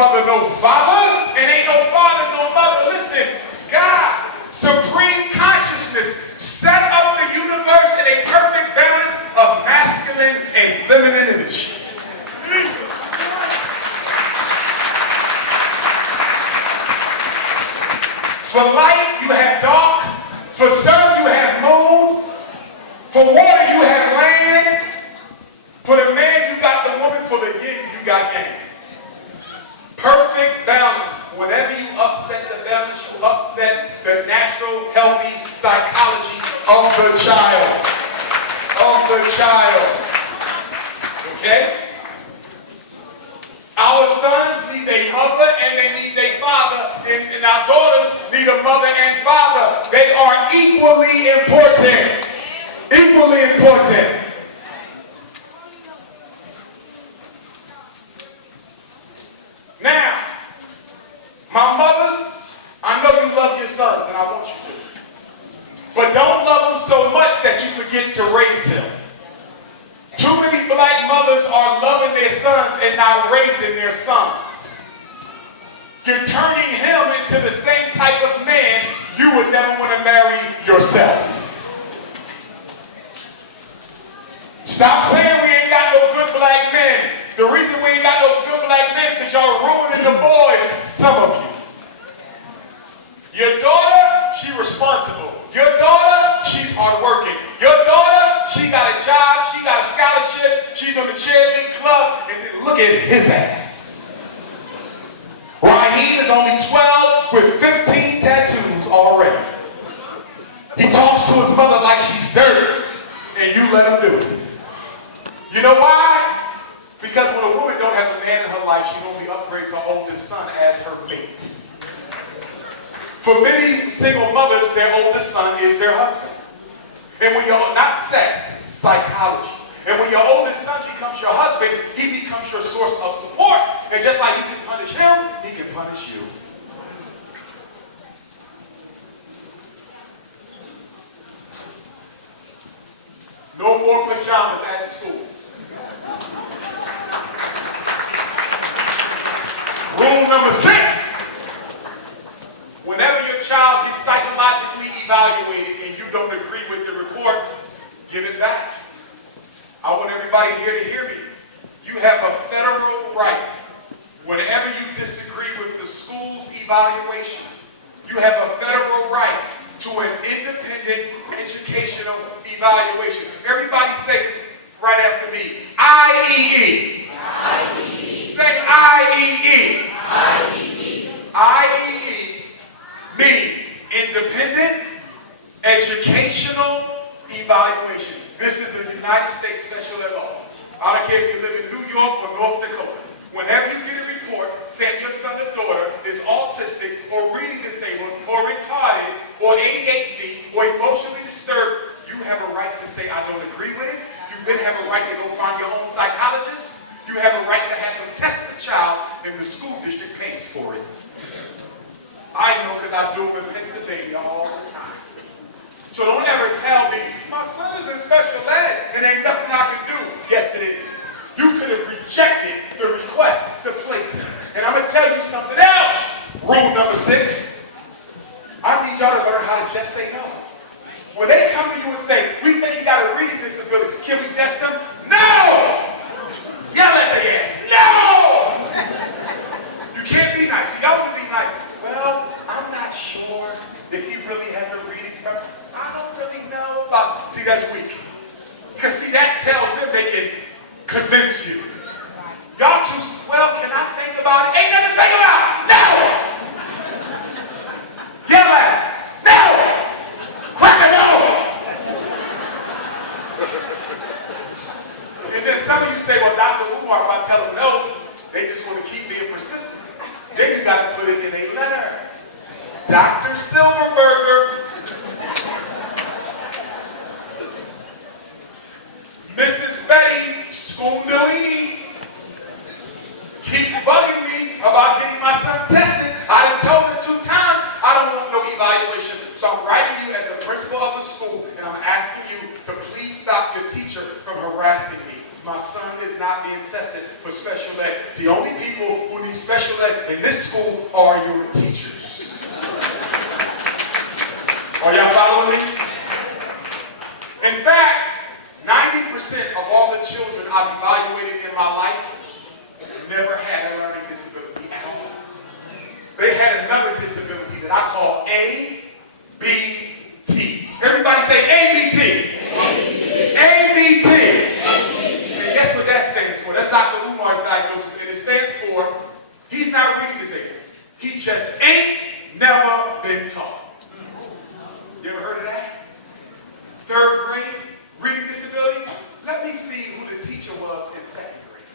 mother, no father, and ain't no father, no mother. Listen, God, supreme consciousness, set up the universe in a perfect balance of masculine and feminine energy. For light, you have dark. For sun, you have moon. For water, you have land. For the man, you got the woman. For the yin, you got yang. Perfect balance. Whenever you upset the balance, you upset the natural, healthy psychology of the child. Okay? Our sons need a mother and they need a father, and our daughters need a mother and father. They are equally important. Equally important. Now, my mothers, I know you love your sons, and I want you to. But don't love them so much that you forget to raise him. Too many black mothers are loving their sons and not raising their sons. You're turning him into the same type of man you would never want to marry yourself. Stop saying we ain't got no good black men. The reason we ain't got no good black men is because y'all ruining the boys, some of you. Your daughter, she responsible. Your daughter, she's hardworking. Your daughter, she got a job, she got a scholarship, she's on the cheerleading club, and then look at his ass. Raheem is only 12 with 15 tattoos already. He talks to his mother like she's dirty, and you let him do it. You know why? Because when a woman don't have a man in her life, she only upgrades her oldest son as her mate. For many single mothers, their oldest son is their husband. And when you're not sex, psychology. And when your oldest son becomes your husband, he becomes your source of support. And just like you can punish him, he can punish you. No more pajamas at school. Rule number 6. Whenever your child gets psychologically evaluated and you don't agree with the report, give it back. I want everybody here to hear me. You have a federal right. Whenever you disagree with the school's evaluation, you have a federal right to an independent educational evaluation. Everybody say this right after me. IEE. IEE. Say IEE. IEE. IEE means independent educational evaluation. This is a United States special ed law. I don't care if you live in New York or North Dakota. Whenever you get a report saying your son or daughter is autistic or reading disabled or retarded or ADHD or emotionally disturbed, you have a right to say, I don't agree with it. You then have a right to go find your own psychologist. You have a right to have them test the child, and the school district pays for it. I know because I do them in Pennsylvania all the time. So don't ever tell me, my son is in special ed and ain't nothing I can do. Yes, it is. You could have rejected the request to place him. And I'm going to tell you something else. Rule number 6. I need y'all to learn how to just say no. When they come to you and say, we think he got a reading disability, can we test him? No! Yell at the ass. No! You can't be nice. Y'all can be nice. Well, I'm not sure if he really has a reading problem. I don't really know about. See, that's weak. Because see, that tells them they can convince you. Y'all too, well, can I think about it? Ain't nothing to think about. No! Yell at it. No! Crack a no! And then some of you say, well, Dr. Umar, if I tell them no, they just want to keep being persistent. Then you got to put it in a letter. Dr. Silverberger, Mrs. Betty Scoomellini keeps bugging me about getting my son tested. I done told her 2 times I don't want no evaluation. So I'm writing you as the principal of the school, and I'm asking you to please stop your teacher from harassing me. My son is not being tested for special ed. The only people who need special ed in this school are your teachers. Are y'all following me? In fact, 90% of all the children I've evaluated in my life never had a learning disability at all. They had another disability that I call ABT. Everybody say ABT. ABT. And guess what that stands for? That's Dr. Umar's diagnosis, and it stands for, he's not reading disabled. He just ain't never been taught. You ever heard of that? Third grade, reading disability. Let me see who the teacher was in second grade.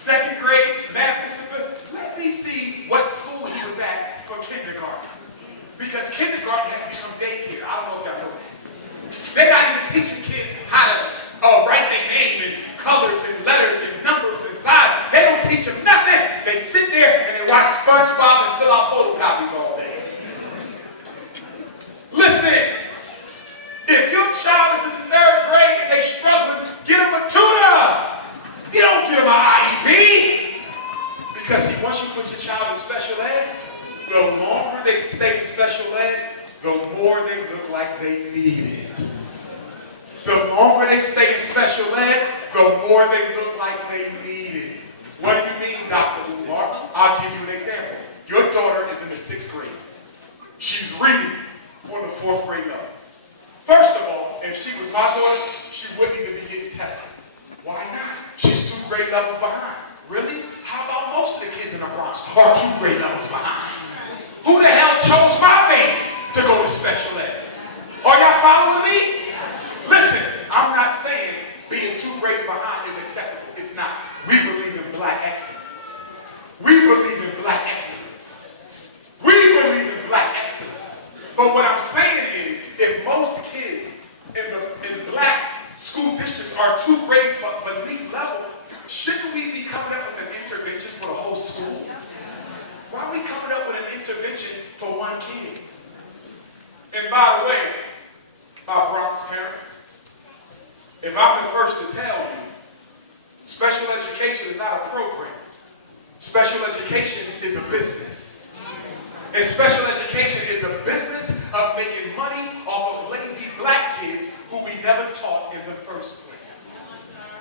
Second grade, math disability. Let me see what school he was at for kindergarten. Because kindergarten has become daycare. I don't know if y'all know that. They're not even teaching kids how to write their name and colors and letters and numbers and signs. They don't teach them nothing. They sit there and they watch SpongeBob and fill out photocopies all day. Listen, if your child is in the third grade and they're struggling, get them a tutor. You don't get them an IEP. Because see, once you put your child in special ed, the longer they stay in special ed, the more they look like they need it. The longer they stay in special ed, the more they look like they need it. What do you mean, Dr. Umar? I'll give you an example. Your daughter is in the 6th grade. She's reading on the 4th grade level. First of all, if she was my daughter, she wouldn't even be getting tested. Why not? She's 2 grade levels behind. Really? How about most of the kids in the Bronx are 2 grade levels behind? Who the hell chose my baby to go to special ed? Are y'all following me? Listen, I'm not saying being 2 grades behind is acceptable. It's not. We believe in black excellence. We believe in black excellence. We believe in black excellence. But what I'm saying is, if most kids in black school districts are 2 grades beneath level, shouldn't we be coming up with an intervention for the whole school? Why are we coming up with an intervention for one kid? And by the way, my Bronx parents, if I'm the first to tell you, special education is not a program. Special education is a business. And special education is a business of making money off of lazy black kids who we never taught in the first place.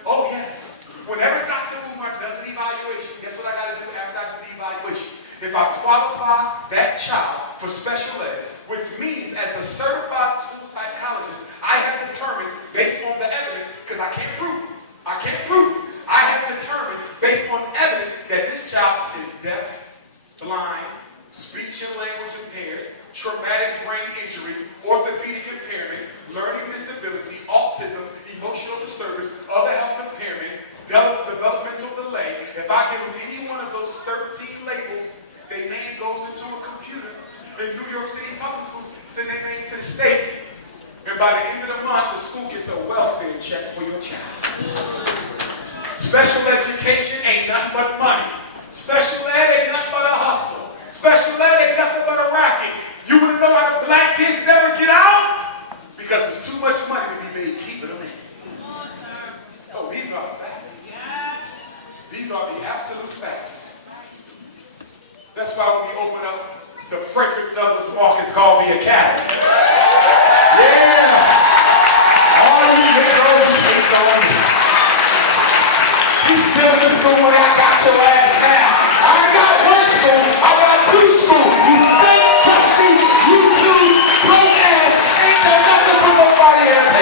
Oh yes. Whenever Dr. Umar does an evaluation, guess what I got to do after I do the evaluation? If I qualify that child for special ed, which means as a certified school psychologist, I have determined, based on the evidence, because I can't prove it. I can't prove it. I have determined, based on evidence, that this child is deaf, blind, speech and language impaired, traumatic brain injury, orthopedic impairment, learning disability, autism, emotional disturbance, other health impairment, developmental delay. If I give them any one of those 13 labels, their name goes into a computer in New York City public schools, send their name to the state, and by the end of the month, the school gets a welfare check for your child. Special education ain't nothing but money. Special ed ain't nothing but a hustle. Special ed ain't nothing but a racket. You want to know how the black kids never get out? Because there's too much money to be made keeping them in. Oh, these are the facts. These are the absolute facts. That's why when we open up the Frederick Douglass Marcus Garvey Academy. Yeah! All you niggas, you still in the school when I got your ass now. I got one school, I got 2 schools. You think, trust me, you 2 broke ass ain't done nothing for nobody else.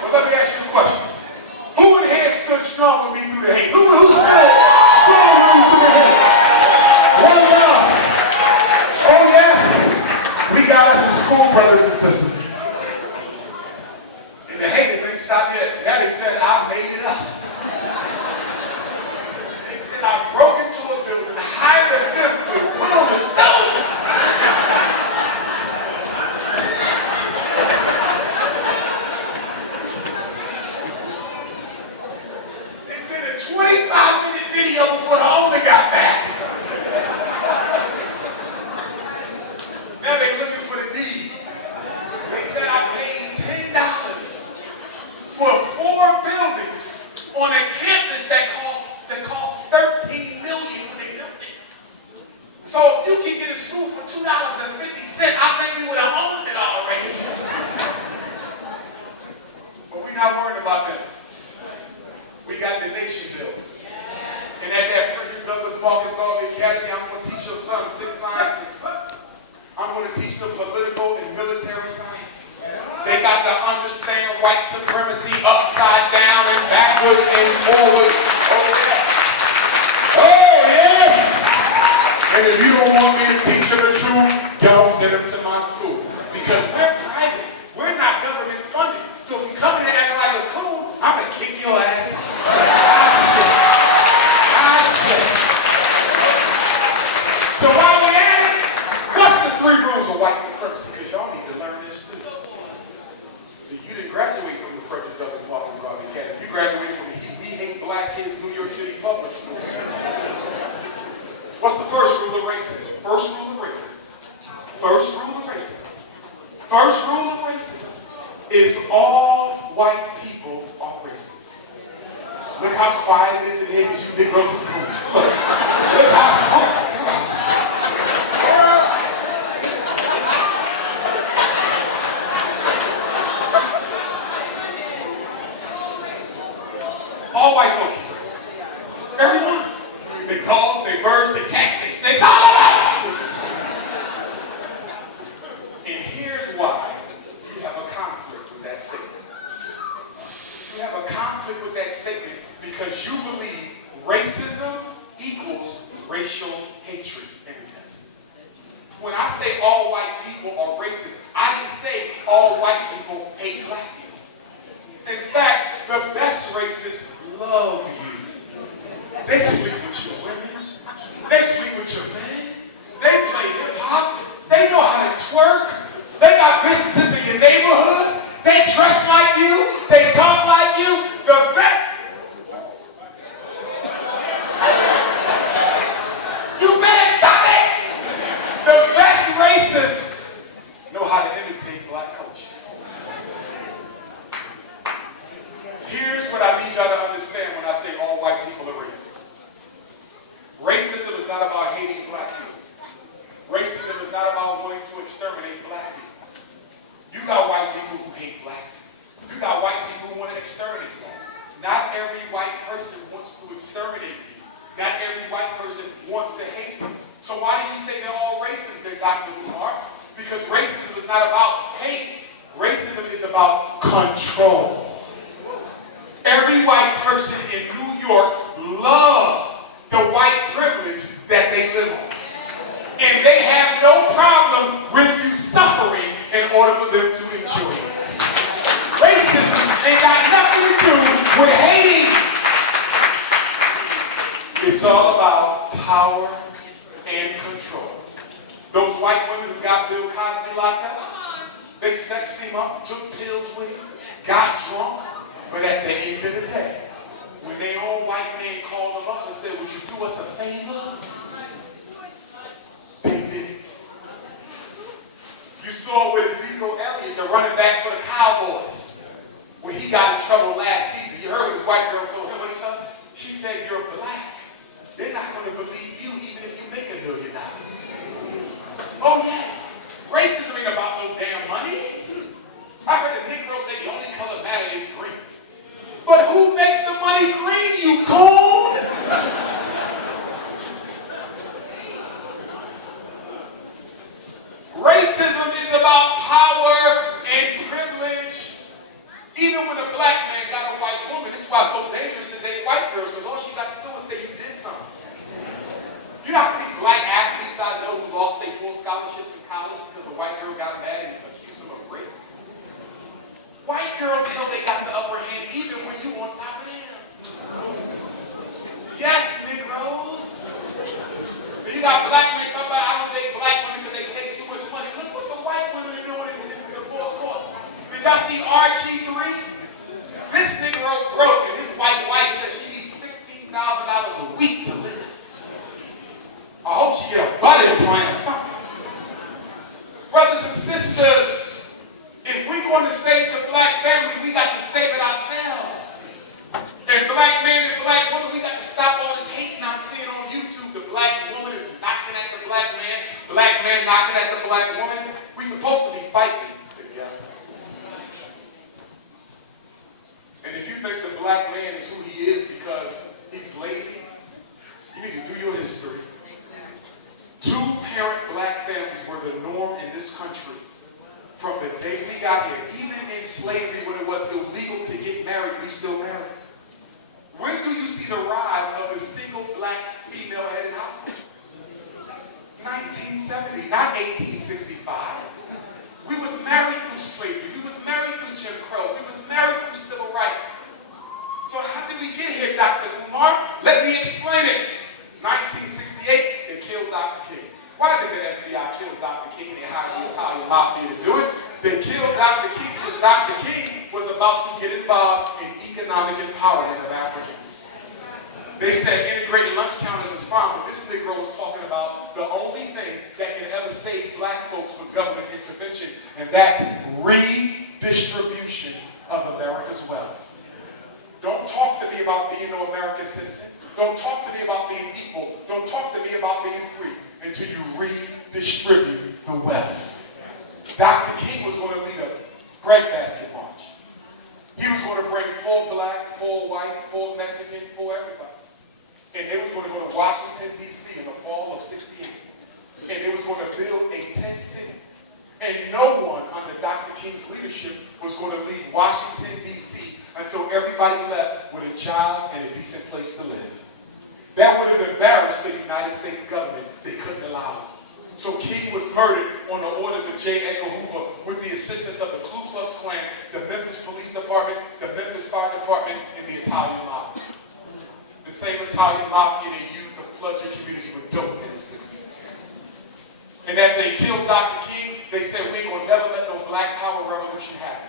Well, let me ask you a question. Who in here stood strong with me through the hate? Who stood strong with me through the hate? One love. Oh yes, we got us some school brothers and sisters. And the haters ain't stopped yet. Daddy said, I made it up. They said, I broke into a building higher than them with wood on the stove. They did a 25-minute video before the owner got back. Now they're looking for the deed. on a campus that costs $13 million when they built it. So if you can get a school for $2.50, I think we would have owned it already. But we're not worried about that. We got the nation built. And at that Frederick Douglass Marcus Garvey Academy, I'm going to teach your son 6 sciences. I'm going to teach them political and military science. They got to understand white supremacy upside down and backwards and forwards. Oh, yes. Oh, yes. And if you don't want me to teach them the truth, don't send them to my school. Because we're private. We're not government funded. So if you come in and act like a coon, I'm going to kick your ass. So while we're at it, what's the 3 rules of white supremacy? Because y'all need to learn this too. See, you didn't graduate from the Frederick Douglass Marcus Garvey Academy. You graduated from the We Hate Black Kids New York City Public School. What's the first rule of racism? First rule of racism. First rule of racism. First rule of racism is all white people are racist. Look how quiet it is in here because you did go to school. Look how, oh my God. All white folks are racist. Everyone. They dogs, they birds, they cats, they snakes, all of them. And here's why you have a conflict with that statement. You have a conflict with that statement because you believe racism equals racial hatred. When I say all white people are racist, I didn't say all white people hate black people. In fact, the best racists love you. They sleep with your women. They sleep with your men. They play hip-hop. They know how to twerk. They got businesses in your neighborhood. They dress like you. They talk like you. The best. You better stop it. The best racists know how to imitate black culture. Here's what I need y'all to understand when I say all white people are racist. Racism is not about hating black people. Racism is not about wanting to exterminate black people. You got white people who hate blacks. You got white people who want to exterminate blacks. Not every white person wants to exterminate you. Not every white person wants to hate you. So why do you say they're all racist, then, Dr. Umar? Because racism is not about hate. Racism is about control. Every white person in New York loves the white privilege that they live on. And they have no problem with you suffering in order for them to enjoy it. Racism ain't got nothing to do with hating. It's all about power and control. Those white women who got Bill Cosby locked up, they sexed him up, took pills with him, got drunk, but at the end of the day, when their own white man called them up and said, would you do us a favor? They didn't. You saw with Ezekiel Elliott, the running back for the Cowboys, when he got in trouble last season. You heard what his white girl told him, what he said? She said, you're black. They're not going to believe you even if you make $1 million. Oh yes, racism ain't about no damn money. I heard a Negro say the only color matter is green. But who makes the money green, you coon? Racism is about power and privilege. Even when a black man got a white woman, this is why it's so dangerous to date white girls, because all she got to do is say you did something. You know how many black athletes I know who lost their full scholarships in college because the white girl got mad and accused them of rape? White girls know they got the upper hand even when you on top of them. Yes, Negroes. You got black men talking about I don't date black women because they take too much money. Look what the white women are doing in the fourth quarter. Did y'all see RG3? This Negro broke and his white wife says she needs $16,000 a week to live. I hope she get a butt implant or something. Brothers and sisters, if we're going to save the black family, we got to save it ourselves. And black black man is who he is because he's lazy, you need to do your history. Two-parent black families were the norm in this country from the day we got here. Even in slavery, when it was illegal to get married, we still married. When do you see the rise of the single black female-headed household? 1970, not 1865. We was married through slavery. We was married through Jim Crow. We was married through civil rights. So how did we get here, Dr. Umar? Let me explain it. 1968, they killed Dr. King. Why did the FBI kill Dr. King and they hired the Italian mafia to do it? They killed Dr. King because Dr. King was about to get involved in economic empowerment of Africans. They said integrating lunch counters is fine, but this Negro was talking about the only thing that can ever save black folks from government intervention, and that's redistribution of America's wealth. Don't talk to me about being no American citizen. Don't talk to me about being equal. Don't talk to me about being free until you redistribute the wealth. Dr. King was going to lead a breadbasket march. He was going to bring full black, full white, full Mexican, full everybody. And they was going to go to Washington, D.C. in the fall of '68. And they was going to build a tent city. And no one under Dr. King's leadership was going to leave Washington, D.C. until everybody left with a job and a decent place to live. That would have embarrassed the United States government. They couldn't allow it. So King was murdered on the orders of J. Edgar Hoover with the assistance of the Ku Klux Klan, the Memphis Police Department, the Memphis Fire Department, and the Italian Mafia. The same Italian Mafia that used to flood your community with dope in the 60s. And after they killed Dr. King, they said, we ain't gonna never let no black power revolution happen.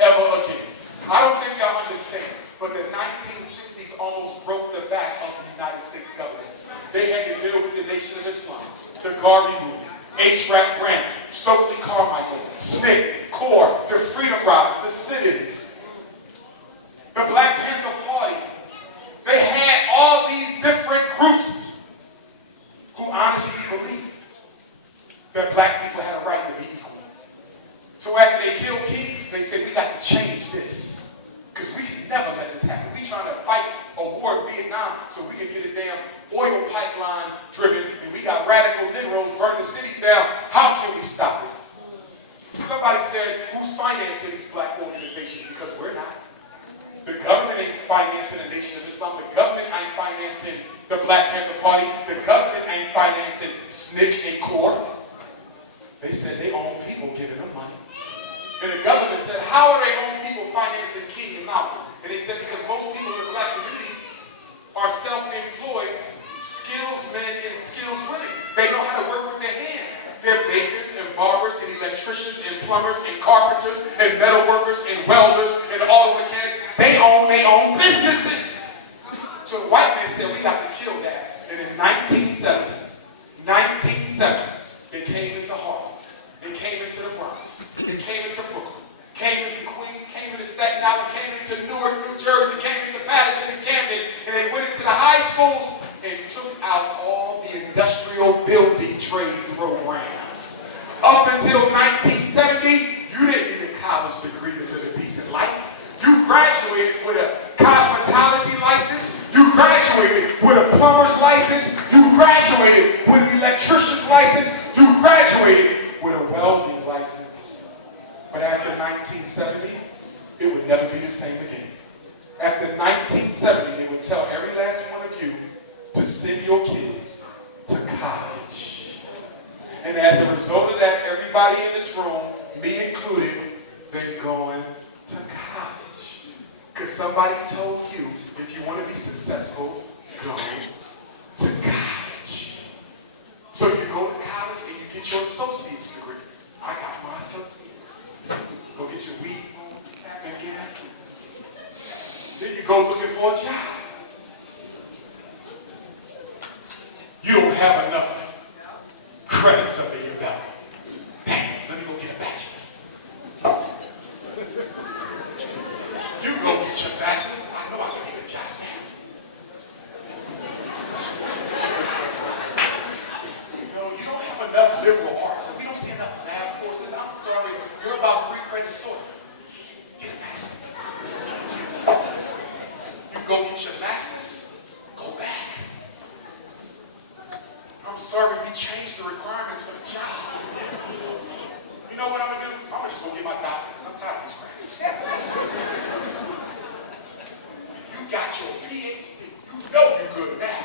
Ever again. I don't think y'all understand, but the 1960s almost broke the back of the United States government. They had to deal with the Nation of Islam, the Garvey movement, H. Rap Grant, Stokely Carmichael, SNCC, CORE, the Freedom Riders, the sit-ins, the Black Panther Party. They had all these different groups who honestly believed that black people had a right to be equal. So after they killed King, they said, we got to change this. Because we can never let this happen. We trying to fight a war in Vietnam so we can get a damn oil pipeline driven, and we got radical Negroes burning the cities down. How can we stop it? Somebody said, who's financing these black organizations? Because we're not. The government ain't financing the Nation of Islam. The government ain't financing the Black Panther Party. The government ain't financing SNCC and CORE. They said they own people giving them money. And the government said, how are they own people financing King and Malcolm? And they said, because most people in the black community are self-employed skills men and skills women. They know how to work with their hands. They're bakers and barbers and electricians and plumbers and carpenters and metal workers and welders and auto mechanics. They own their own businesses. So the white man said, we got to kill that. And in 1970, they came into Harlem. They came into the Bronx. They came into Brooklyn. Came into Queens. Came into Staten Island. Came into Newark, New Jersey. Came into Madison and Camden. And they went into the high schools and took out all the industrial building trade programs. Up until 1970, you didn't need a college degree to live a decent life. You graduated with a cosmetology license. You graduated with a plumber's license. You graduated with an electrician's license. You graduated with a welding license. But after 1970, it would never be the same again. After 1970, they would tell every last one of you to send your kids to college. And as a result of that, everybody in this room, me included, been going to college. Because somebody told you, if you want to be successful, go to college. So you go to college and you get your associate's degree. I got my associate's. Go get your weed and get after it. Then you go looking for a job. You don't have enough credits under your belt. Damn, let me go get a bachelor's. You go get your bachelor's. I know I can get a job now. You don't have enough liberal arts, and we don't see enough math courses. I'm sorry, you're about 3 credits short. Get a bachelor's. got your PhD. You know you're good now.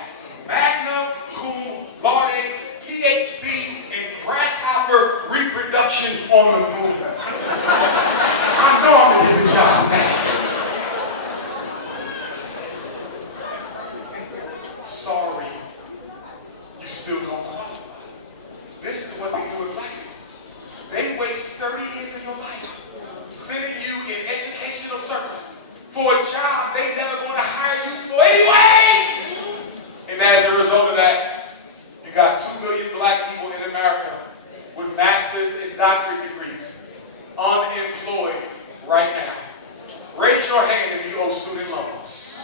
Magna cum laude, PhD in grasshopper reproduction on the movement. I know I'm going to get the job now. Sorry, you still don't qualify. This is what they do in life. They waste 30 years of your life sending you in educational circles for a job they never going to hire you for anyway. And as a result of that, you got 2 million black people in America with master's and doctorate degrees unemployed right now. Raise your hand if you owe student loans.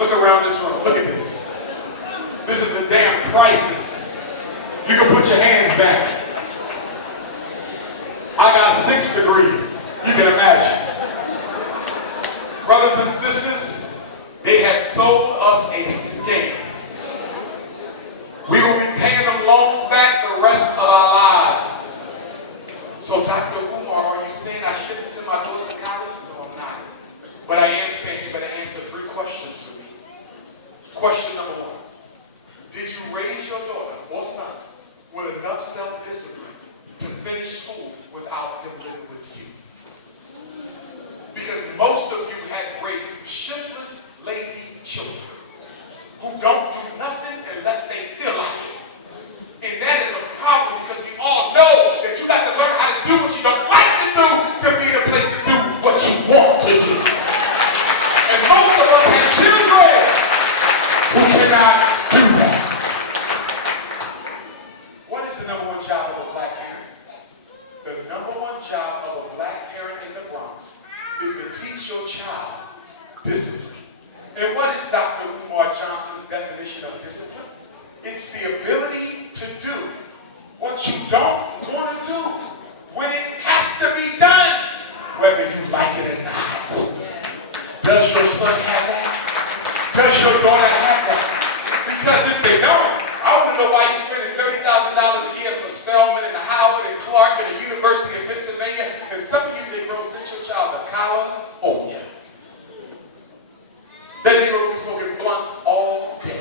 Look around this room. Look at this. This is the damn crisis. You can put your hands down. I got 6 degrees. You can imagine. Brothers and sisters, they have sold us a scam. We will be paying them loans back the rest of our lives. So Dr. Umar, are you saying I shouldn't send my daughter to college? No, I'm not. But I am saying you better answer 3 questions for me. Question number 1. Did you raise your daughter or son with enough self-discipline to finish school without them living with you? Because most of you had raised shiftless, lazy children who don't do nothing unless they feel like it. And that is a problem because we all know that you got to learn how to do what you don't like to do to be in a place to do what you want to do. And most of us have children who cannot do that. What is the number 1 job of a black parent? The number 1 job of a black parent in the Bronx is to teach your child discipline. And what is Dr. Umar Johnson's definition of discipline? It's the ability to do what you don't want to do when it has to be done, whether you like it or not. Does your son have that? Does your daughter have that? Because if they don't, I want to know why you're spending $30,000 a year for Spelman and Howard and Clark and the University of Pennsylvania, and some of you Negroes sent your child to California. That Negro will be smoking blunts all day.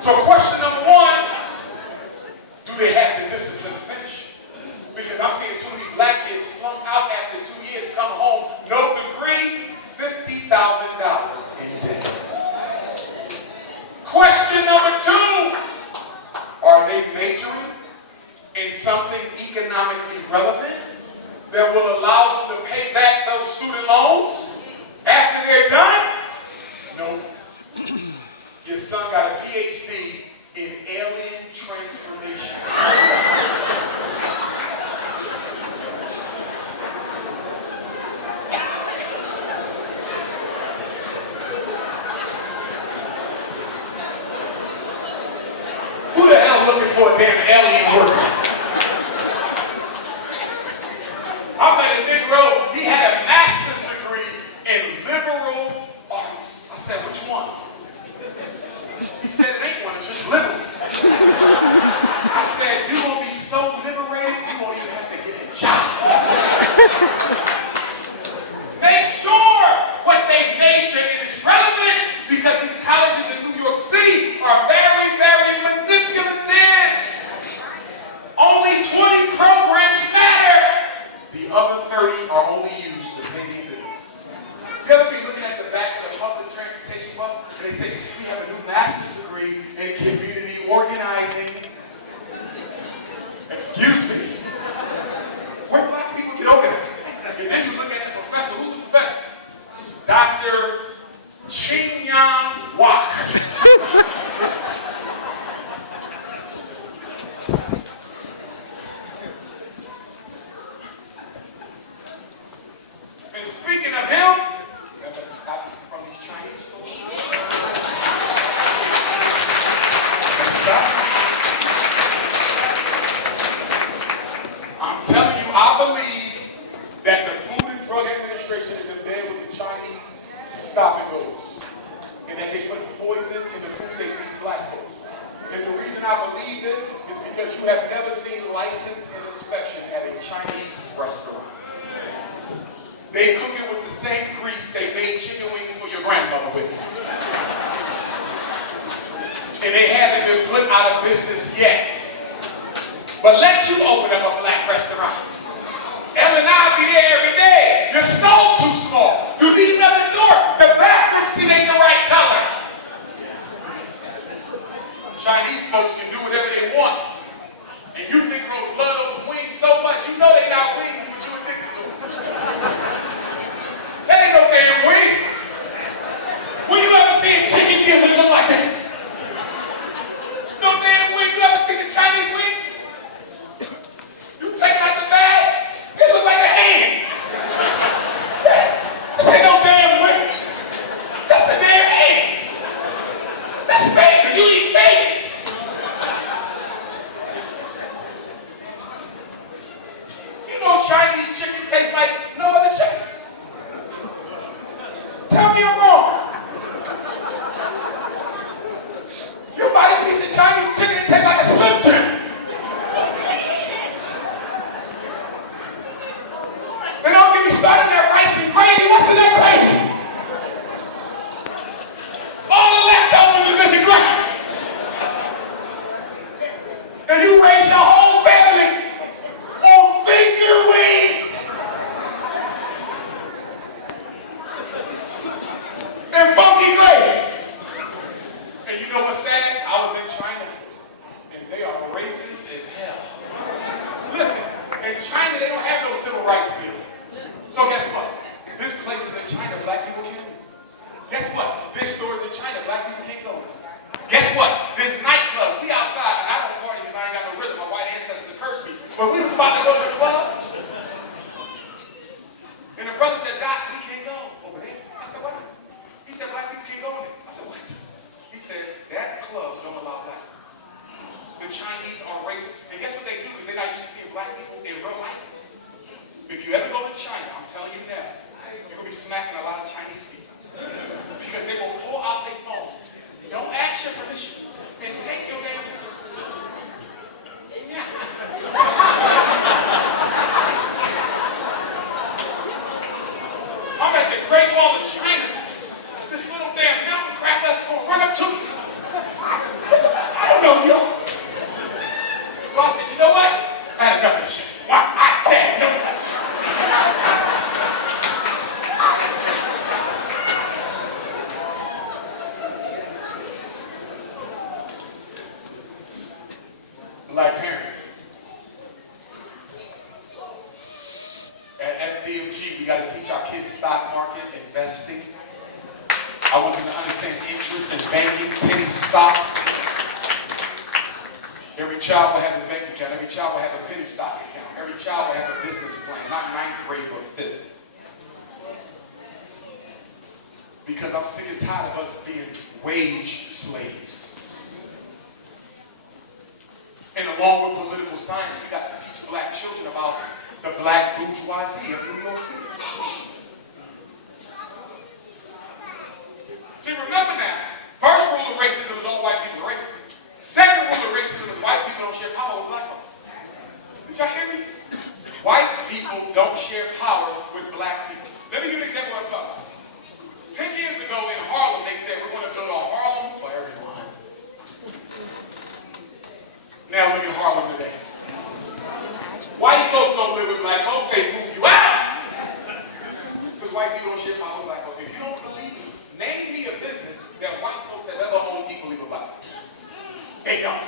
So question number 1, do they have the discipline to finish? Because I'm seeing too many black kids flunk out after 2 years, come home, no degree, $50,000 in debt. Question number 2, are they majoring in something economically relevant that will allow them to pay back those student loans after they're done? No. Your son got a PhD in alien transformation. Who the hell looking for a damn alien worker? I met a Negro, he had a master's degree in liberal arts. I said, which one? He said, it ain't one, it's just liberal. I said, you gonna be they cook it with the same grease they made chicken wings for your grandmother with. And they haven't been put out of business yet. But let you open up a black restaurant. Ellen and I'll be there every day. Your stove too small. You need another door. The bathroom seat ain't the right color. Chinese folks can do whatever they want. And you Negroes love those wings so much, you know they got wings, but you addicted to them. That ain't no damn wing. When you ever seen chicken gizzard look like that? No damn wing. You ever seen the Chinese wings? You take it out the bag, it look like a hand. This ain't no damn wing. That's a damn hand. That's bacon. You eat bacon. You know Chinese chicken tastes like no other chicken. Tell me I'm wrong. You buy a piece of Chinese chicken and taste like a Slim Jim. And don't get me started in that rice and gravy. What's in that gravy? All the leftovers is in the gravy. And you raise your whole family on finger wings and funky gravy. And you know what's sad? I was in China, and they are racist as hell. Listen, in China they don't have no civil rights bill. So guess what? This place is in China, black people can't. Guess what? This store is in China, black people can't go to. Guess what? This nightclub, we outside, and I don't party because I ain't got no rhythm. My white ancestors cursed me. But we was about to go to the club, and the brother said, Doc, we can't go over there. I said, what? He said, black people can't go in there. I said, what? He said, that club don't allow black people. The Chinese are racist. And guess what they do? Because they're not used to seeing black people in real life. If you ever go to China, I'm telling you now, you're going to be smacking a lot of Chinese people. Because they will pull out their phone. Don't ask your permission. And take your damn picture. I'm at the Great Wall of China. This little damn mountain crasher is going to run up to me. I don't know, yo. So I said, you know what? I had enough of this shit. I said enough of this. Black parents. At FDMG, we got to teach our kids stock market, investing. I want them to understand interest in banking, penny stocks. Every child will have a bank account. Every child will have a penny stock account. Every child will have a business plan, not 9th grade or 5th. Because I'm sick and tired of us being wage slaves. And along with political science, we got to teach black children about the black bourgeoisie of New York City. See, remember now, first rule of racism is all white people are racist. Second rule of racism is white people don't share power with black folks. Did y'all hear me? White people don't share power with black people. Let me give you an example of what I'm talking about. 10 years ago in Harlem, they said we're going to build a Harlem for everyone. Now look at Harlem today. White folks don't live with black folks, they move you out. Because white people don't share power with black folks. If you don't believe me, name me a business that white folks have ever owned equally with black folks. They don't.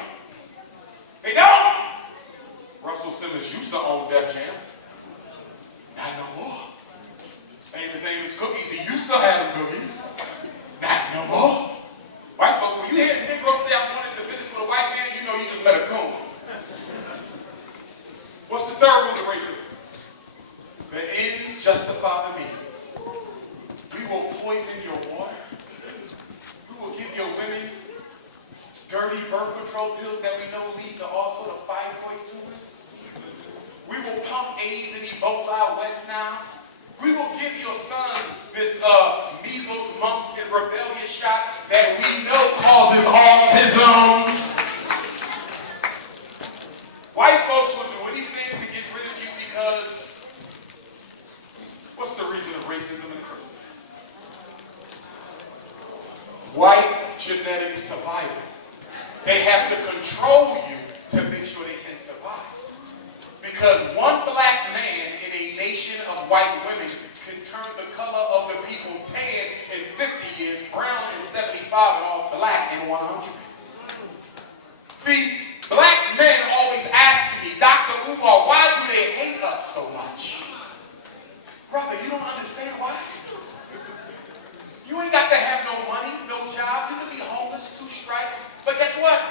They don't. Russell Simmons used to own Def Jam. Not no more. Famous Amos Cookies, he used to have them cookies. Not no more. White folks, when you hear a Negro say I wanted the business with a white man, you know you just met a coon. What's the third rule of racism? The ends justify the means. We will poison your water. We will give your women dirty birth control pills that we know lead to all sort of fibroid tumors. We will pump AIDS and Ebola West Nile. We will give your sons this measles, mumps, and rubella shot that we know causes autism. White folks will do anything to get rid of you because what's the reason white genetic survival. They have to control you to make sure they can survive. Because one black man in a nation of white women can turn the color of the people tan in 50 years, brown in 75, and all black in 100. See, black men always ask me, Dr. Umar, why do they hate us so much? Brother, you don't understand why? You ain't got to have no money, no job. You can be homeless, 2 strikes. But guess what?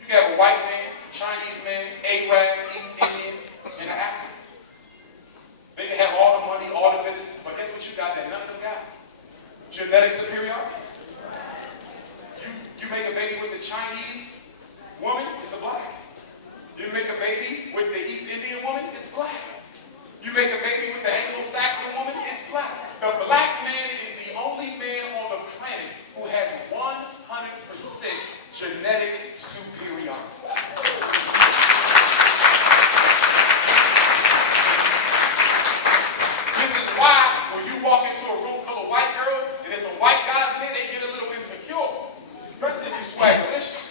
You can have a white man, Chinese man, Arab, East Indian, and an African. They can have all the money, all the businesses, but guess what you got that none of them got? Genetic superiority. You make a baby with the Chinese woman, it's a black. You make a baby with the East Indian woman, it's black. You make a baby with the Anglo-Saxon woman, it's black. The black man is the only man on the planet who has 100% genetic superiority. This is why when you walk into a room full of white girls and there's some white guys in there, they get a little insecure. Especially if you swag delicious.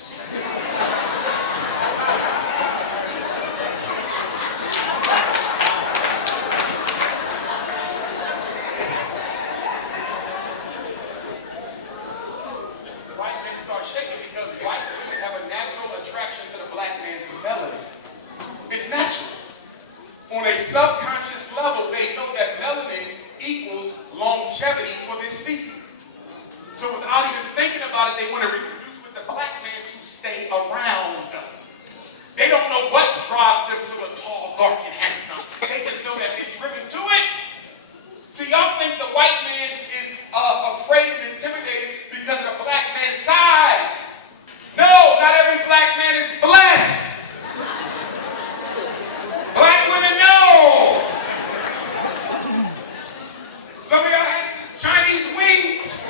On a subconscious level, they know that melanin equals longevity for this species. So without even thinking about it, they want to reproduce with the black man to stay around. They don't know what drives them to the tall, dark, and handsome. They just know that they're driven to it. So y'all think the white man is afraid and intimidated because of the black man's size. No, not every black man is blessed. Black women know. Some of y'all had Chinese wings.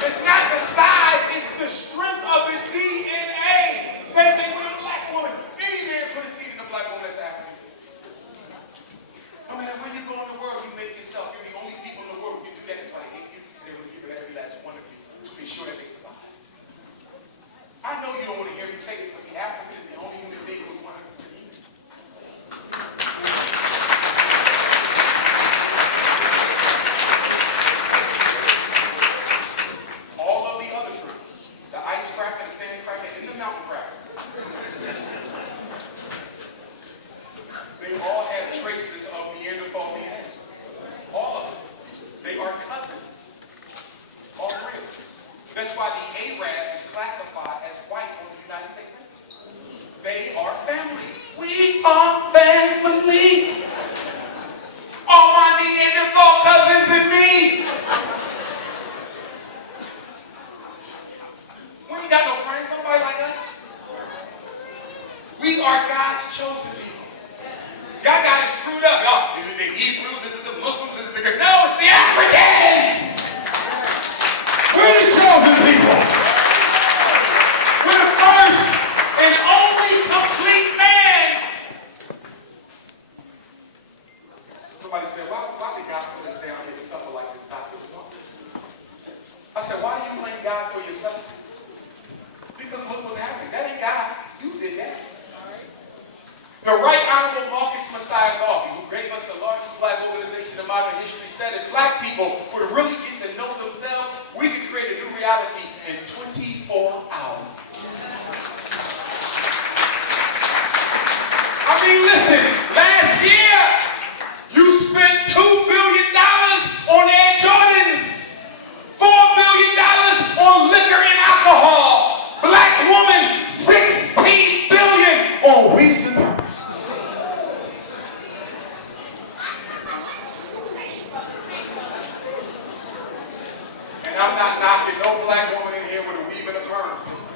It's not the size, it's the strength of the DNA. Same thing with a black woman. Any man put a seed in a black woman that's African. No matter where you go in the world, you make yourself. You're the only people in the world who can do that. That's why they hate you. They will keep every last one of you to be sure that they survive. I know you don't want to hear me say this, but the African is the only human being who's 100% human. All of the other fruit, the ice cracker, the sand cracker, and the mountain cracker, they all have traces of Neanderthal DNA. All of them. They are cousins. All 3 of them. That's why the Arab is classified as white on the United States Census. They are family. We are family. All my Neanderthal cousins and me. We ain't got no friends, nobody like us. We are God's chosen people. Y'all got it screwed up. Y'all, is it the Hebrews? Is it the Muslims? Is it the... No, it's the Africans. We're the chosen people. We're the first and only complete man. Somebody said, why did God put us down here to suffer like this, Dr. Umar? I said, why do you blame God for yourself? Because look what's happening. That ain't God. You did that. The Right Honorable Marcus Messiah Garvey, who gave us the largest black organization in modern history, said if black people would really get to know themselves, we could create a new reality in 24 hours. I mean, listen, last year, you spent $2 billion on Air Jordans, $4 billion on liquor and alcohol. Black woman, $16 billion on weeds and herbs. And I'm not knocking no black woman in here with a weave and a perm system.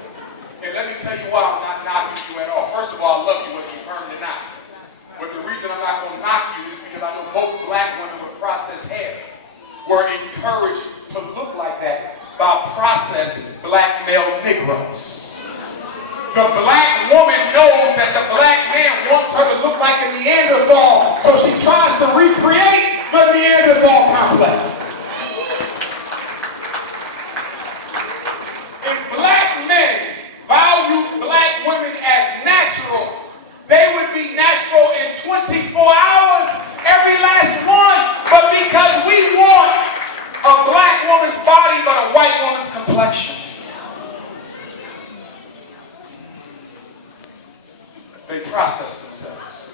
And let me tell you why I'm not knocking you at all. First of all, I love you whether you perm or not. But the reason I'm not going to knock you is because I know most black women with processed hair were encouraged to look like that by processed black male Negroes. The black woman knows that the black man wants her to look like a Neanderthal, so she tries to recreate the Neanderthal complex. If black men value black women as natural, they would be natural in 24 hours, every last one. But because we want a black woman's body but a white woman's complexion, they process themselves.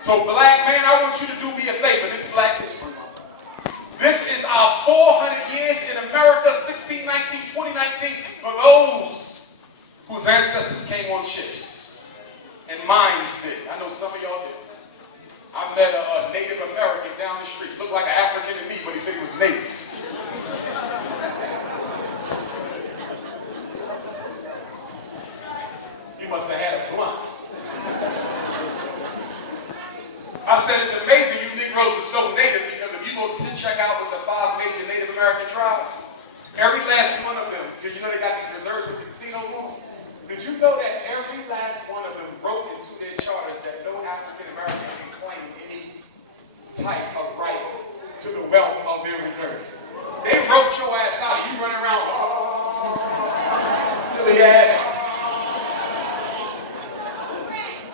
So black men, I want you to do me a favor. This is Black History Month. This is our 400 years in America, 1619, 2019, for those whose ancestors came on ships and mines did. I know some of y'all did. I met a Native American down the street. Looked like an African to me, but he said he was Native. He must have had a blunt. I said, it's amazing you Negroes are so native, because if you go to check out with the 5 major Native American tribes, every last one of them, because you know they got these reserves with the casinos on, did you know that every last one of them wrote into their charters that no African American can claim any type of right to the wealth of their reserve? They wrote your ass out, you run around, silly ass.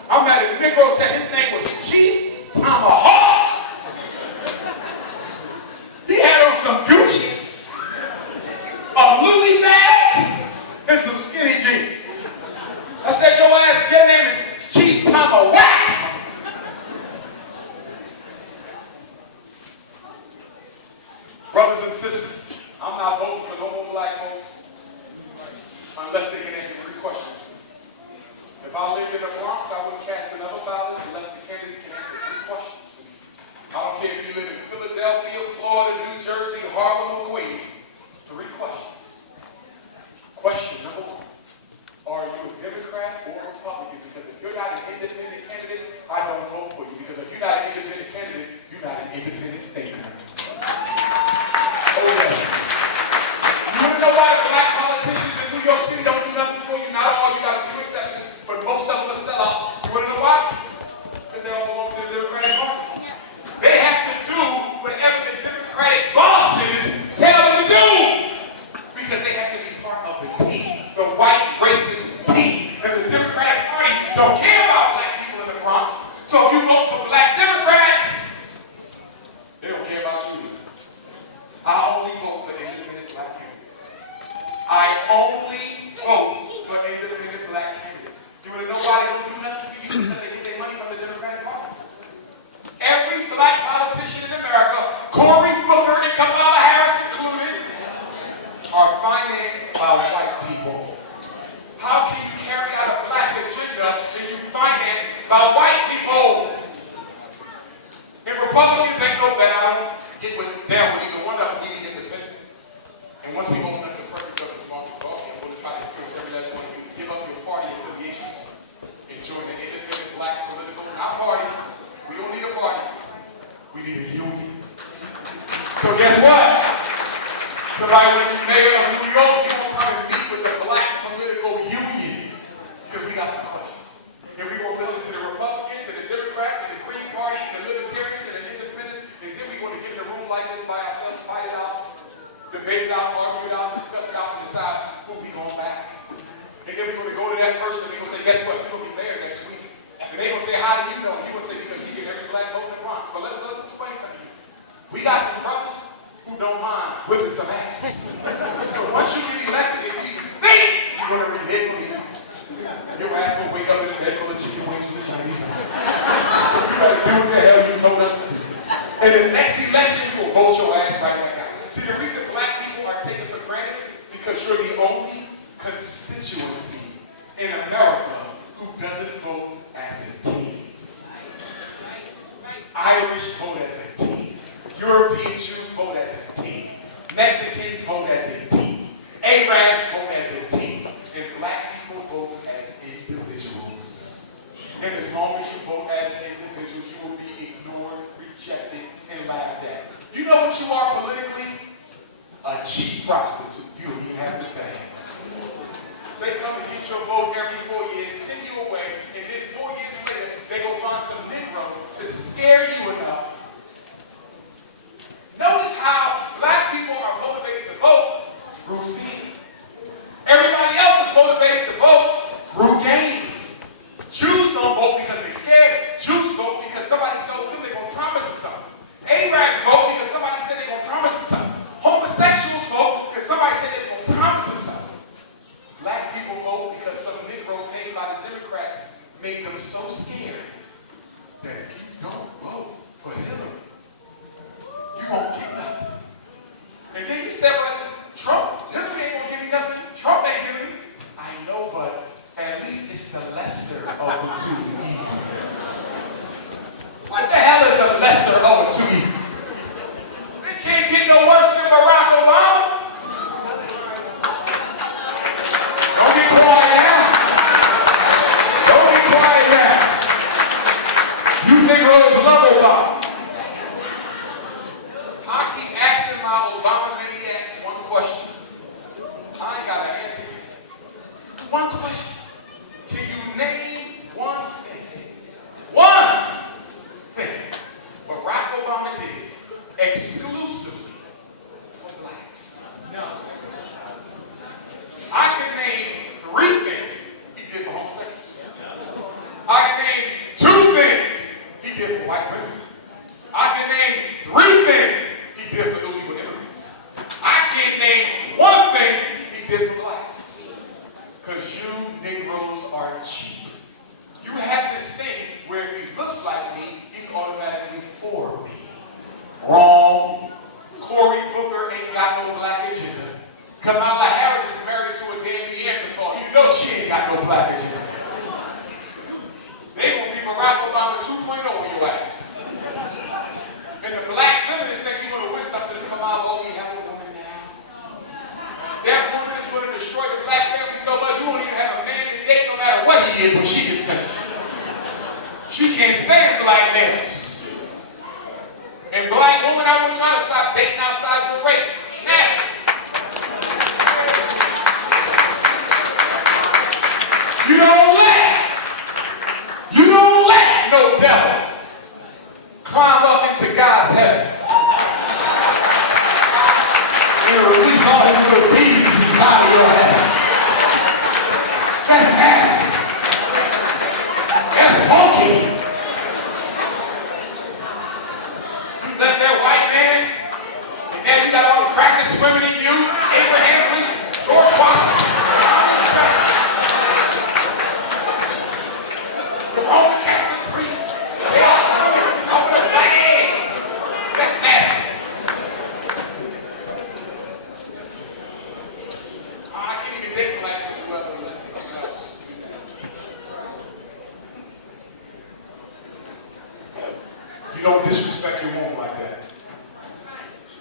I'm at a Negro said his name was Chief Tomahawk. He had on some Gucci's, a Louis bag, and some skinny jeans. I said, your ass, your name is Chief Tomahawk. Brothers and sisters, I'm not voting for no more black folks unless they can answer 3 questions. If I lived in the Bronx, I wouldn't cast another ballot unless the candidate can answer 3 questions. I don't care if you live in Philadelphia, Florida, New Jersey, Harlem, or Queens. 3 questions. Question number 1. Are you a Democrat or a Republican? Because if you're not an independent candidate, I don't vote for you. Because if you're not an independent candidate, you're not an independent thinker. Oh yes. You want to know why the black politicians in New York City don't do nothing for you? Not all, you got a few exceptions, but most of them are sellouts. You want to know why? Because they all belong to the Democratic Party. They have to do whatever the Democratic bosses tell them to do, because they have to be part of the team, the white racist team. And the Democratic Party don't care about black people in the Bronx. So if you vote for black Democrats, they don't care about you either. I only vote for independent black candidates. I only vote for independent black candidates. You want to know why they don't do nothing for you? Because they get their money from the Democratic Party. Every black politician in America, Cory Booker and Kamala Harris included, are financed by white people. How can you carry out a black agenda if you finance by white people? And Republicans ain't no bad. I don't get down with either one of them being independent. And once we open up the perfect of the Bronx Coffee, I'm going to try to influence every last one of you to give up your party affiliations and join the independent black political, not party. We don't need a party. We need a union. So guess what? Somebody when you're mayor of New York, you're going to come and meet with the black political union, because we got some questions. And we're going to listen to the Republicans and the Democrats and the Green Party and the Libertarians and the Independents, and then we're going to get in a room like this by ourselves, fight it out, debate it out, argue it out, discuss it out, and decide who we going to back. And then we're going to go to that person and we're going to say, guess what? You're going to be mayor next week. And they're going to say, how do you know? You're going to say, because you get every black vote in the Bronx. But let's explain something to you. We got some brothers who don't mind whipping some asses. So once you get elected, if you think you're going to renege on these people, your ass will wake up in a bed full of chicken wings from the Chinese. So you better do what the hell you told us to do. And in the next election, you will vote your ass right back out. See, the reason black people are taken for granted, because you're the only constituency in America who doesn't vote as a team. Irish vote as a team. European Jews vote as a team. Mexicans vote as a team. Arabs vote as a team. And black people vote as individuals. And as long as you vote as individuals, you will be ignored, rejected, and laughed at. You know what you are politically? A cheap prostitute. You don't even have to pay. They come and get your vote every 4 years, send you away, and then 4 years later, they go find some Negro to scare you enough by the Democrats made them so scared that if you don't vote for Hillary, you won't get nothing. And then you said, well, Trump, Hillary ain't gonna give me nothing. Trump ain't giving me. I know, but at least it's the lesser of the two evils. What the hell is the lesser of the two evils? It can't get no worse than Barack Obama. Don't be quiet now. Don't be quiet now. You Negroes love Obama. I keep asking my Obama maniacs one question. I ain't got an answer. One question. Can you name one thing? One thing Barack Obama did exclusively for blacks? No. I can name 3 things he did for homosexuals. I can name 2 things he did for white women. I can name 3 things he did for illegal immigrants. I can't name 1 thing he did for blacks. Because you Negroes are cheap. You have this thing where if he looks like me, he's automatically for me. Wrong. Cory Booker ain't got no black agenda. Kamala Harris is married to a damn Neanderthal. You know she ain't got no black agenda. They gonna be Barack Obama 2.0 on your ass. And the black feminists think you want to win something to Kamala. Oh, we have a woman now. That woman is going to destroy the black family so much you won't even have a man to date no matter what he is when she gets finished. She can't stand black males. And black women, I will try to stop dating outside your race. Nasty. You don't let no devil climb up into God's heaven and release all his little demons inside of your head. That's nasty. That's funky. You let that white man, and then you got all the crackers swimming in you, Abraham Lincoln, George Washington, the Roman Catholic priests, they all swimming over the flag. That's nasty. I can't even think like this as well as anything else. You don't disrespect your womb like that.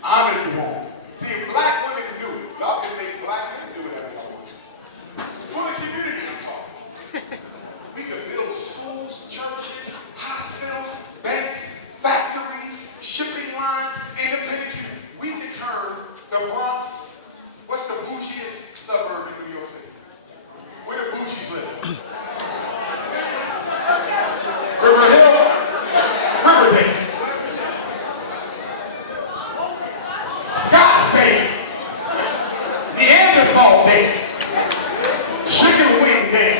Honor your womb. See, if black women can do it, y'all can make black men do whatever y'all want. For the community, I'm talking. We can build schools, churches, hospitals, banks, factories, shipping lines, independent community. We can turn the Bronx, what's the bougiest suburb in New York City? Where the bougies live? River Hill? Riverdale. Scottsdale. Neanderthal Day. Chicken wing day.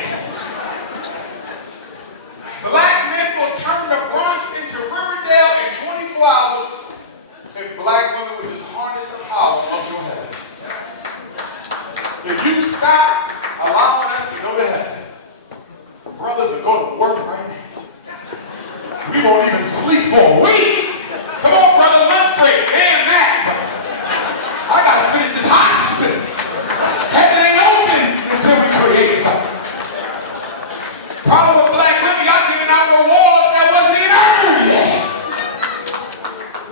Black men will turn the Bronx into Riverdale in 24 hours if black women would just harness the power of your heavens. If you stop allowing us to go to heaven, brothers are going to work right now. We won't even sleep for a week. Come on, brother, lunch break. Damn that. I got to finish this hospital. Heaven ain't open until we create something. Problem with black women, y'all giving out no walls that wasn't even earned yet.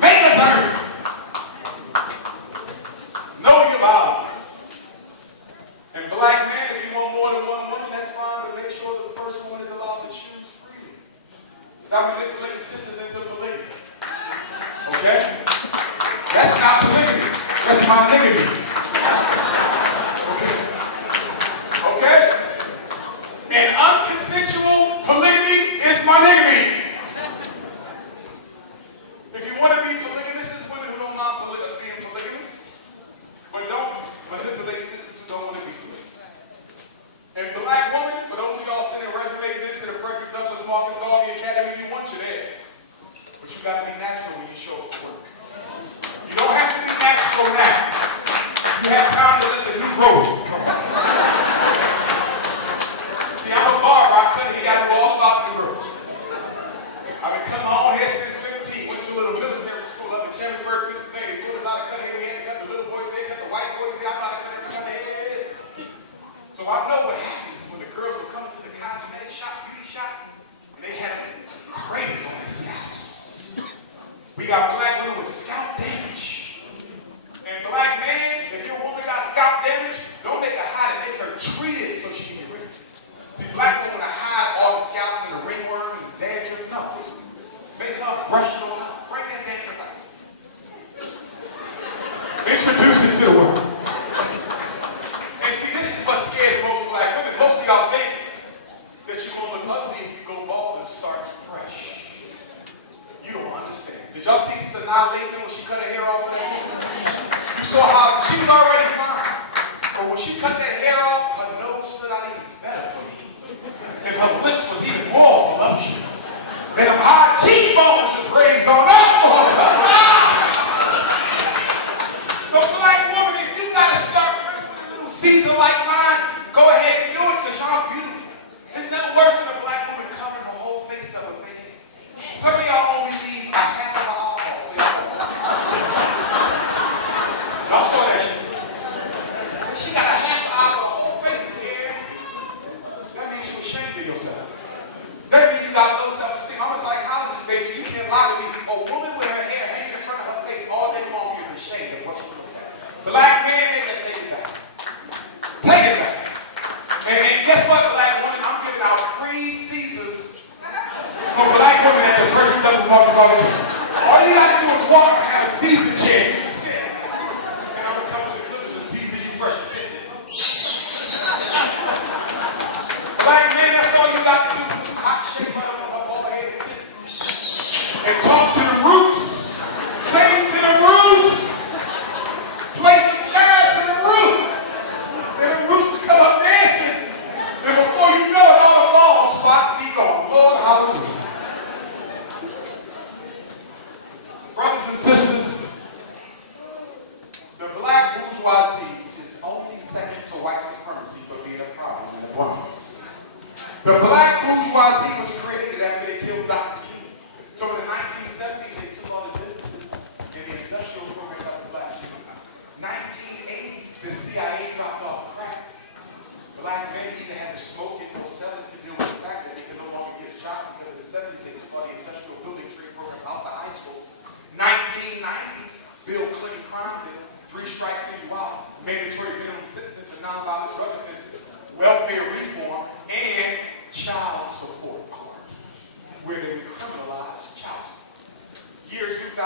Make us earn it. Know your value. And black man, if you want more than one woman, that's fine, but make sure that the first one is allowed to choose freely. Stop manipulating sisters into polygamy. Okay? That's not polygamy. That's monogamy. Okay? Okay? And unconsensual polygamy is monogamy. If you want to be polygamous, it's women who don't mind being polygamous, but don't manipulate sisters who don't want to be polygamous. And black woman, for those of y'all sending resumes into the Frederick Douglass Marcus Garvey Academy, you want you there. But you got to be natural when you show up to work. You don't have to be natural now. You have time to let the new growth come. See, I'm a bar got black women with scalp damage. And black men, if your woman got scalp damage, don't make her hide it, make her treat it so she can get rid of it. See, black women want to hide all the scalps and the ringworm and the dandruff. No. Make her brush it on out. Bring that dandruff out. Introduce it to the world. And see, this is what scares most black women. Most of y'all think that you're going to look ugly if you go bald and start fresh. You don't understand. Did y'all see Sanaa Lathan when she cut her hair off? You saw how she was already fine. But when she cut that hair off, her nose stood out even better for me. And her lips was even more voluptuous. And her high cheekbones was raised on up for her. So black woman, if you got to start fresh with a little season like mine, go ahead and do it because y'all beautiful. There's nothing worse than a black woman covering her whole face up with makeup. Some of y'all only need a half of an eyeball. So y'all saw that shit. She got a half an eyeball, the whole face there. That means you're ashamed of yourself. That means you got low self-esteem. I'm a psychologist, baby. You can't lie to me. A woman with her hair hanging in front of her face all day long is ashamed of what she looks like. Black man, they can take it back. Take it back. And guess what, black woman? I'm giving out free Caesars for black women at the Frederick Douglass Marcus Auditorium. All you got to do is walk and have a Caesar chair. You can sit. And I'm going to come with the clippers of Caesar you fresh and visit. Black man, that's all you got to do is hot shit right up all the head and talk to the roots. Sing to the roots. Play some jazz to the roots. And the roots will come up dancing. And before you know it, all the ball spots be gone. Lord, hallelujah. Brothers and sisters, the black bourgeoisie is only second to white supremacy for being a problem in the Bronx. The black bourgeoisie was created after they killed Dr. King. So in the 1970s, they took all the businesses and the industrial program of the black people. 1980, the CIA dropped off crack. Black men either had to smoke it or sell it to deal with the fact that they could no longer get a job because in the 70s, they took all the industrial building trade programs out the high school. 1990s, Bill Clinton crime bill, 3 strikes and you out, mandatory minimum sentencing for nonviolent drug offenses, welfare reform, and child support court, where they would criminalize child support. Year 2000,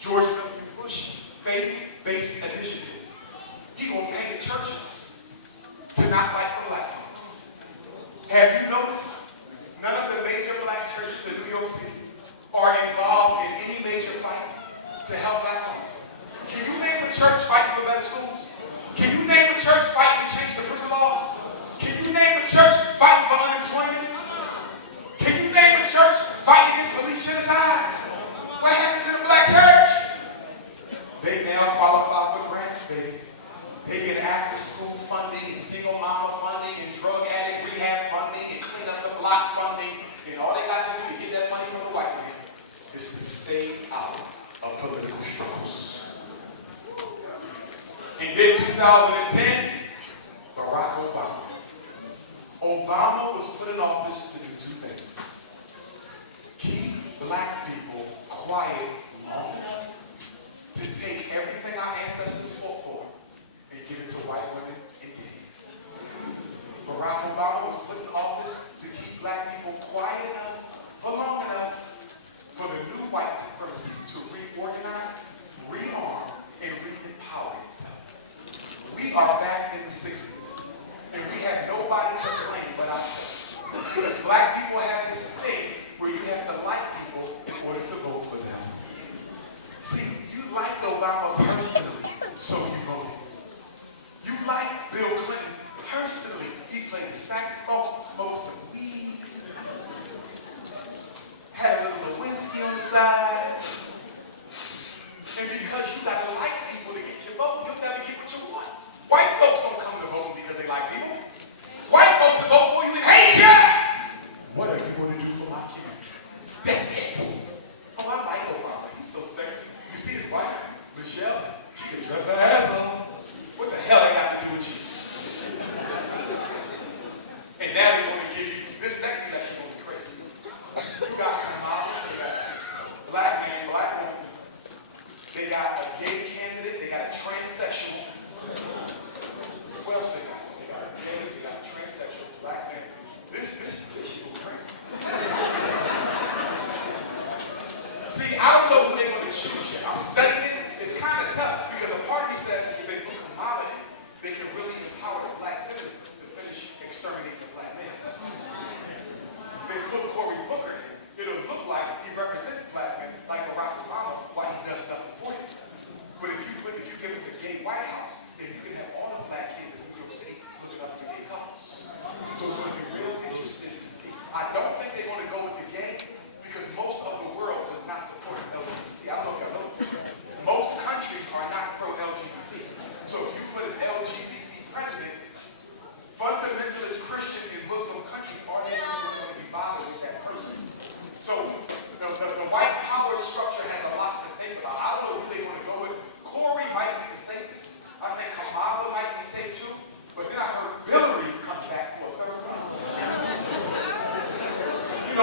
George W. Bush, faith-based initiative. He gonna pay the churches to not like the black folks. Have you noticed none of the major black churches in New York City are involved in any major fight to help black folks? Can you name a church fighting for better schools? Can you name a church fighting to change the prison laws? Can you name a church fighting for unemployment? Can you name a church fighting against police genocide? What happened to the black church? They now qualify for grants, baby. They get after school funding and single mama funding and drug addict rehab funding and clean up the block funding. And all they got to do to get that money from the white man is to stay out of political struggles. And then 2010, Barack Obama. Obama was put in office to do 2 things. Keep black people quiet long enough to take everything our ancestors fought for and give it to white women and gays. Barack Obama was put in office to keep black people quiet enough for long enough for the new white supremacy to reorganize, rearm, and re-empower itself. We are back in the 60s, and we have nobody to blame but ourselves. Because black people have this thing where you have to like people in order to vote for them. See, you liked Obama personally, so you voted. You liked Bill Clinton personally. He played the saxophone, smoked some weed, had a little whiskey on the side. And because you gotta like people to get your vote, you'll never get what you want. White folks don't come to vote because they like people. White folks will vote for you and hate you. What are you going to do for my kid? That's it. Oh, I like Obama. He's so sexy. You see his wife, Michelle? She can dress her ass on. What the hell I got to do with you? And now they're going to give you this next election. Going to be crazy. You got Kamala, you got black man, black woman,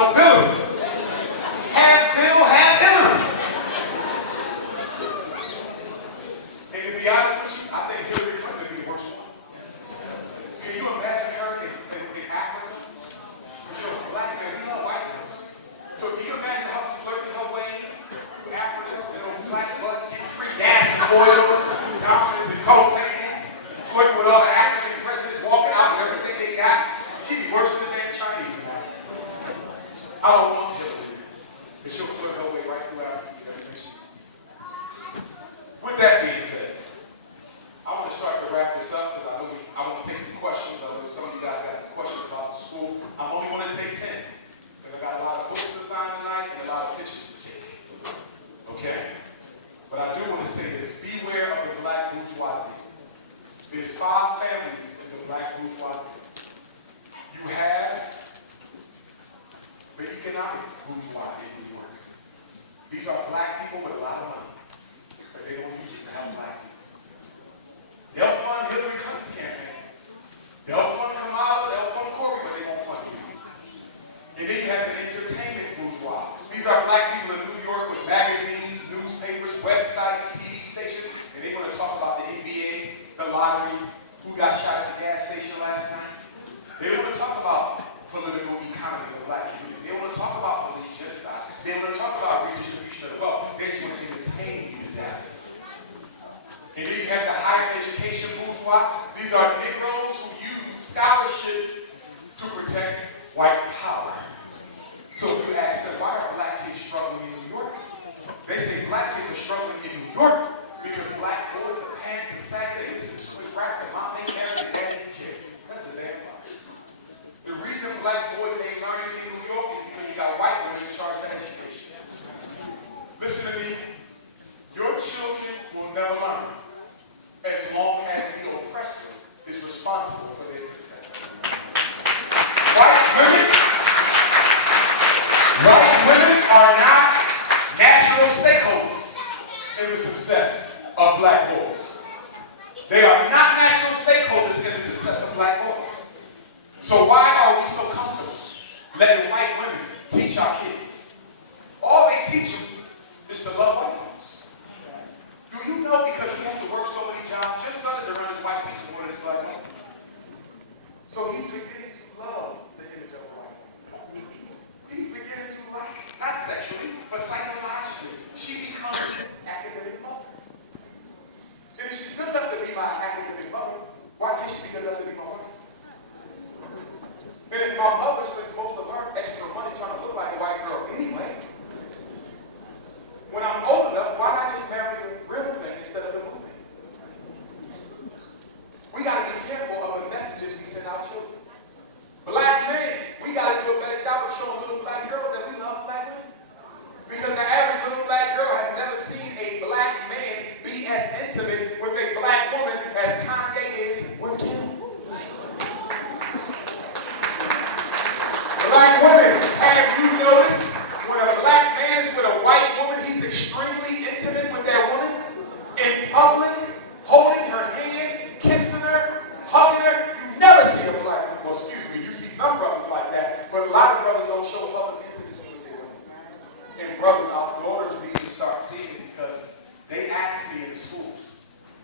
no Hillary. Have Bill, have Hillary. And to be honest with you, I think Hillary's going to be the worst one. Can you imagine her in Africa? You're a black man, we know white girls. So can you imagine her flirting her way through Africa, little black butt, getting free gas and oil, diamonds and cocaine, flirting with other African presidents, walking out with everything they got? She'd be worse than the damn Chinese. I don't want Hillary, but she'll flirt her way right through Africa. With that being said, I want to start to wrap this up because I want to take some questions. I know some of you guys got some questions about the school. I'm only going to take 10 because I got a lot of books to sign tonight and a lot of pictures to take. Okay? But I do want to say this. Beware of the black bourgeoisie. There's 5 families in the black bourgeoisie. You have the economic bourgeoisie in New York. These are black people with a lot of money, but they don't use it to help black people. They'll fund Hillary Clinton's campaign. They'll fund Kamala, they'll fund Corey, but they won't fund you. And then you have the entertainment bourgeois. These are black people in New York with magazines, newspapers, websites, TV stations, and they want to talk about the NBA, the lottery, who got shot at the gas station last night. They don't want to talk about political economy of the black community. They don't want to talk about police genocide. They don't want to talk about redistribution of the wealth. They just want to entertain you to death. And then you have the higher education bourgeois. These are Negroes who use scholarship to protect white power. So if you ask them, why are black kids struggling in New York? They say black kids are struggling in New York because black boys are pants and sagging. They listen to Swiss rap and mom ain't married and dad ain't care. That's a damn lie. The reason black boys ain't learning in New York is because you got white women in charge of education. Listen to me. Your children will never learn as long as the oppressor is responsible for their success. White women are not natural stakeholders in the success of black boys. They are not natural stakeholders in the success of black boys. So why are we so comfortable letting white women teach our kids? All they teach them is to love white folks. Do you know because you have to work so many jobs, your son is around his white teacher more than his black woman? So he's beginning to love the image of a white woman. He's beginning to like, not sexually, but psychologically. She becomes his academic mother. And if she's good enough to be my academic mother, why can't she be good enough to be my wife? And if my mother spends most of her extra money trying to look like a white girl anyway, when I'm old enough, why not just marry the real thing instead of the movie? We got to be careful of the messages we send our children. Black men, we got to do a better job of showing little black girls that we love black women. Because the average little black girl has never seen a black man be as intimate with a black woman as Kanye is with Kim. Black women, have you noticed when a black man is with a white woman, he's extremely intimate with that woman in public, holding her hand, kissing her, hugging her? You never see a black woman. Well, excuse me, you see some brothers like that, but a lot of brothers don't show public intimacy with their women. And brothers, our daughters need to start seeing it because they ask me in the schools,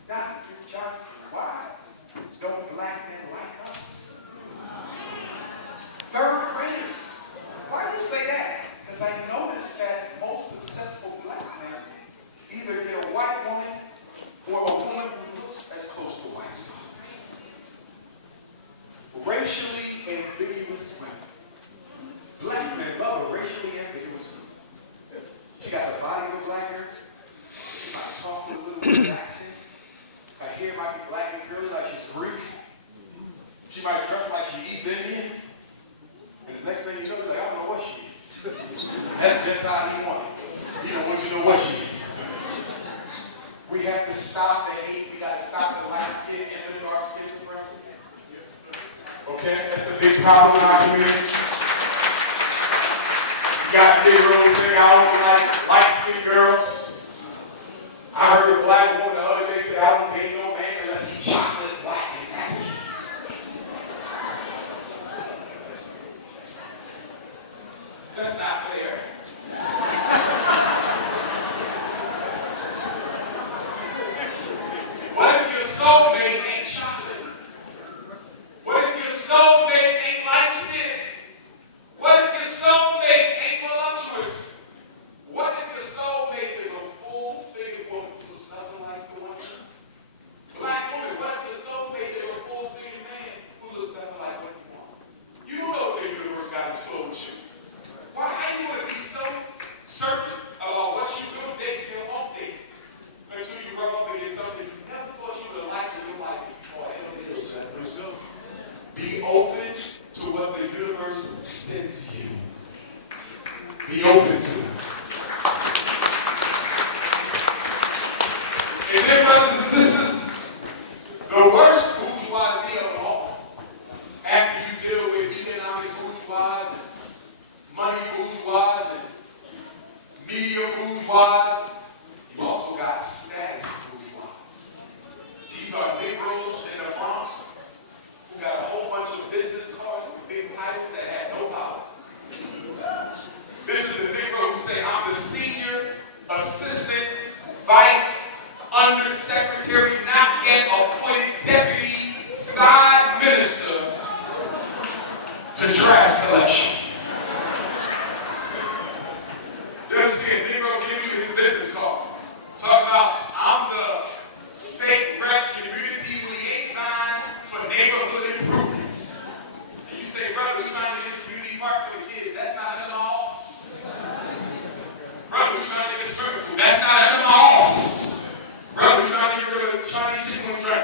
Dr. Johnson, why don't black men like us? Third graders. Why do you say that? Because I noticed that most successful black men either get a white woman or a woman who looks as close to white as possible. Racially ambiguous women. Black men love a racially ambiguous woman. She got the body of a black girl. She might talk with a little bit of accent. Her hair might be black and curly like she's Greek. She might dress like she East Indian. And the next thing you know, you're like, I don't know what she is. That's just how he wanted. He don't want you to know what she is. We have to stop the hate. We got to stop the light skin and the dark skin suppressing. Okay? That's a big problem in our community. You got Negroes saying, I don't like light-skinned girls. I heard a black woman the other day say, I don't date no man unless he's chocolate black and happy. That's not fair. What if your soulmate ain't chocolate? What if your soulmate ain't light skinned? What if your soulmate ain't voluptuous? What if your soulmate is a full-figured woman who's nothing like the one? Black woman, what if your soulmate is a full-figured man who looks nothing like what you want? You don't know what the universe got in store with you. Why are you going to be so certain about what you will date and won't date until you rub up against something you never thought you would like in your life before? Be open to what the universe sends you. Be open to it. And then, brothers and sisters, the worst bourgeoisie of all, after you deal with economic bourgeoisie, money bourgeoisie, media bourgeoisie, you also got status bourgeoisie. These are Negroes in the Bronx who got a whole bunch of business cards with big titles that had no power. This is the Negro who say, I'm the senior assistant vice undersecretary, not yet appointed deputy side minister to trash collection. You see a Negro give you his business card. Talking about, I'm the state rep community liaison for neighborhood improvements. And you say, brother, we're trying to get a community park for the kids. That's not in the office. Brother, we're trying to get a swimming pool. That's not in the office. Brother, we're trying to get rid of Chinese chicken wing track.